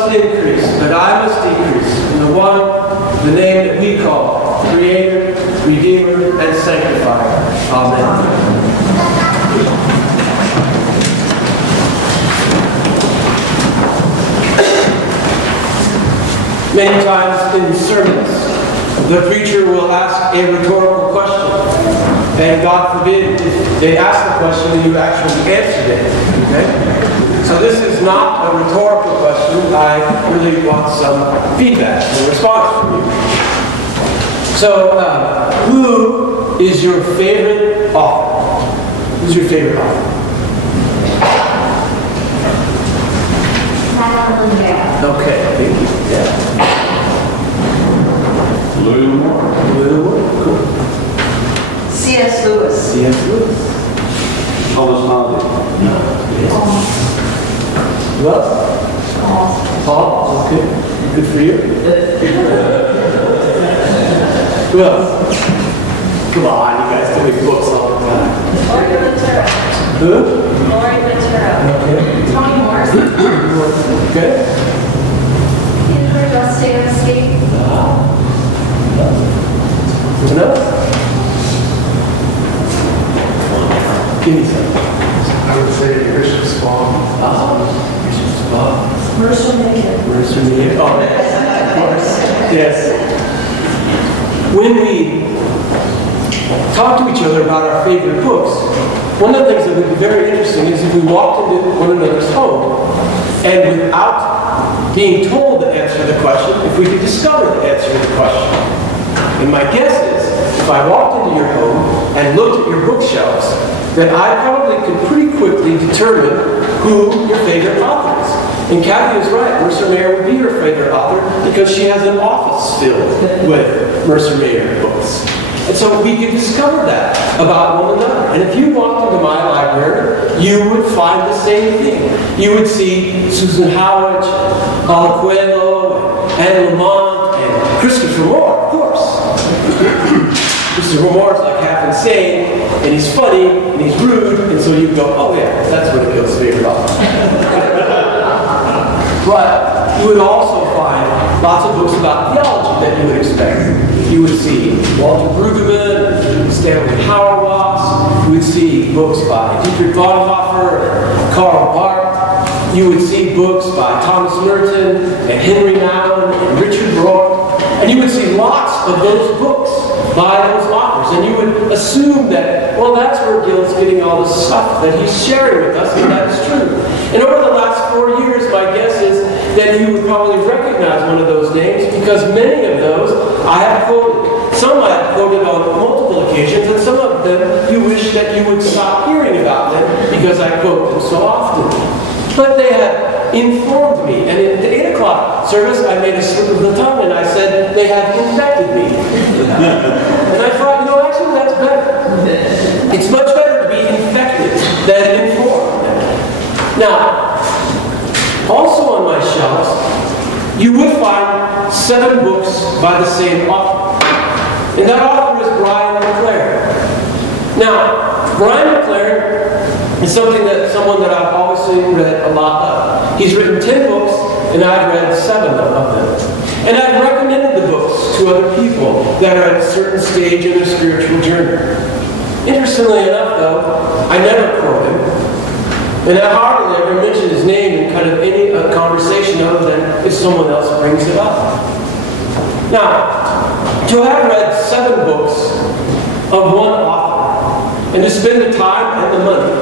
must increase, but I must decrease in the name that we call Creator, Redeemer, and Sanctifier. Amen. Many times in sermons, the preacher will ask a rhetorical question. And God forbid they ask the question and you actually answered it. Okay? So this is not a rhetorical question. I really want some feedback and response from you. So, who is your favorite author? Who's your favorite author? Okay, thank you. Yeah. William Moore. William Moore, cool. C.S. Lewis. C.S. Lewis. Thomas Hardy. No. Yes. Who else? Paul. Okay. Good for you. Who else? Come on, you guys do make books all the time. Lori Ventura. Who? Lori Ventura. Okay. Toni Morrison. Okay. Peter Dostoevsky. Who else? Give me some. I would say Bishop Spong. Bishop Spong. Marissa Mayer. Marissa Mayer. Oh, of course. Yes. When we talk to each other about our favorite books, one of the things that would be very interesting is if we walked into one another's home and without being told the answer to the question, if we could discover the answer to the question. And my guess is, if I walked into your home and looked at your bookshelves, that I probably could pretty quickly determine who your favorite author is. And Kathy is right. Marissa Mayer would be her favorite author because she has an office filled with Marissa Mayer books. And so we could discover that about one another. And if you walked into my library, you would find the same thing. You would see Susan Howard, Paulo Coelho, Anne Lamott, and Christopher Moore, of course. Christopher Moore is like half insane, and he's funny, and he's rude, and so you go, oh yeah, that's what Bill's favorite author. But you would also find lots of books about theology that you would expect. You would see Walter Brueggemann, Stanley Hauerwas. You would see books by Dietrich Bonhoeffer and Karl Barth. You would see books by Thomas Merton and Henry Nouwen and Richard Rohr. And you would see lots of those books by those authors. And you would assume that, well, that's where Gil's getting all the stuff that he's sharing with us, and that's true. And over the last 4 years, my guess is that you would probably recognize one of those names because many of those I have quoted. Some I have quoted on multiple occasions, and some of them you wish that you would stop hearing about them because I quote them so often. But they have informed me. And in the 8 o'clock service, I made a slip of the tongue and I said, they have infected me. And I thought, actually that's better. It's much better to be infected than informed. Now, also on my shelves, you would find 7 books by the same author. And that author is Brian McLaren. Now, Brian McLaren is someone that I've obviously read a lot of. He's written 10 books, and I've read 7 of them. And I've recommended the books to other people that are at a certain stage in their spiritual journey. Interestingly enough, though, I never quote him. And I hardly ever mention his name in kind of any conversation other than if someone else brings it up. Now, to have read 7 books of one author, and to spend the time and the money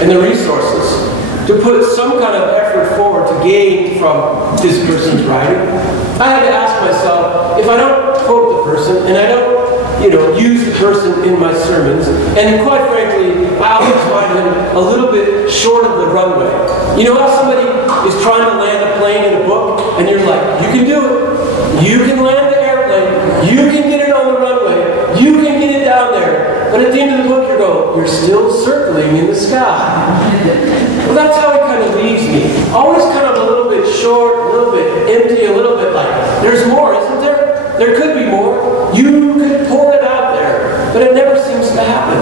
and the resources to put some kind of effort forward to gain from this person's writing, I had to ask myself, if I don't quote the person and I don't use the person in my sermons, and quite frankly, I always find him a little bit short of the runway. You know how somebody is trying to land a plane in a book, and you're like, you can do it. You can land the airplane. You can get it on the runway. You can get it down there. But at the end of the book, you're still circling in the sky. Well, that's how he kind of leaves me. Always kind of a little bit short, a little bit empty, a little bit like, there's more, isn't there? There could be more. You could pull it out there. But it never seems to happen.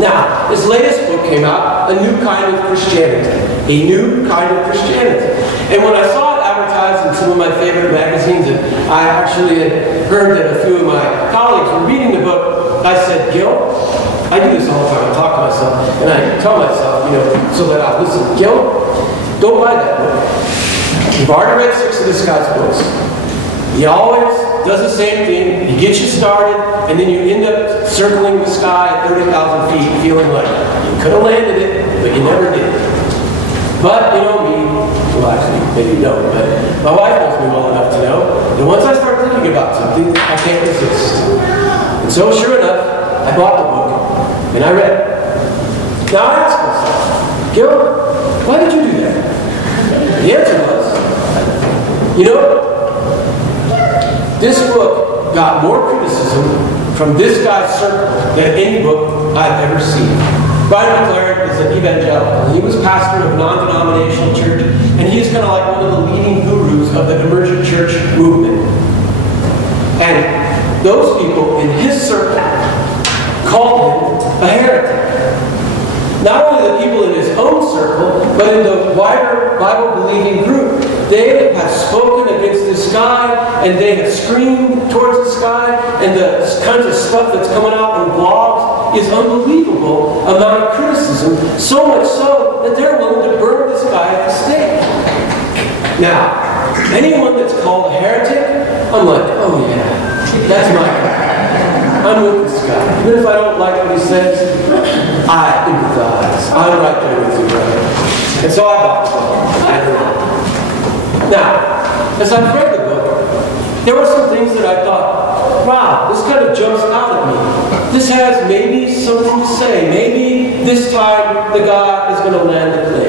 Now, his latest book came out, A New Kind of Christianity. A New Kind of Christianity. And when I saw it advertised guys in some of my favorite magazines, and I actually had heard that a few of my colleagues were reading the book. I said, Gil, I do this all the time. I talk to myself, and I tell myself, so that I'll listen. Gil, don't buy that book. You've already read 6 of this guy's books. He always does the same thing. He gets you started, and then you end up circling the sky at 30,000 feet, feeling like you could have landed it, but you never did. But me, well actually, maybe you don't, but my wife knows me well enough to know that once I start thinking about something, I can't resist. And so sure enough, I bought the book, and I read it. Now I asked myself, Gil, why did you do that? The answer was, this book got more criticism from this guy's circle than any book I've ever seen. Brian McLaren is an evangelical, and he was pastor of a non-denominational church, and he's kind of like one of the leading gurus of the emergent church movement. And those people in his circle called him a heretic. Not only the people in his own circle, but in the wider Bible-believing group. They have spoken against this guy, and they have screamed towards this guy, and the kinds of stuff that's coming out in blogs is unbelievable amount of criticism, so much so that they're willing to burn this guy at the stake. Now, anyone that's called a heretic, I'm like, oh yeah, that's my guy. I'm with this guy. Even if I don't like what he says, I empathize. I'm right there with you, brother. And so I bought the book. Now, as I've read the book, there were some things that I thought, wow, this kind of jumps out at me. This has maybe something to say. Maybe this time the guy is going to land the plane.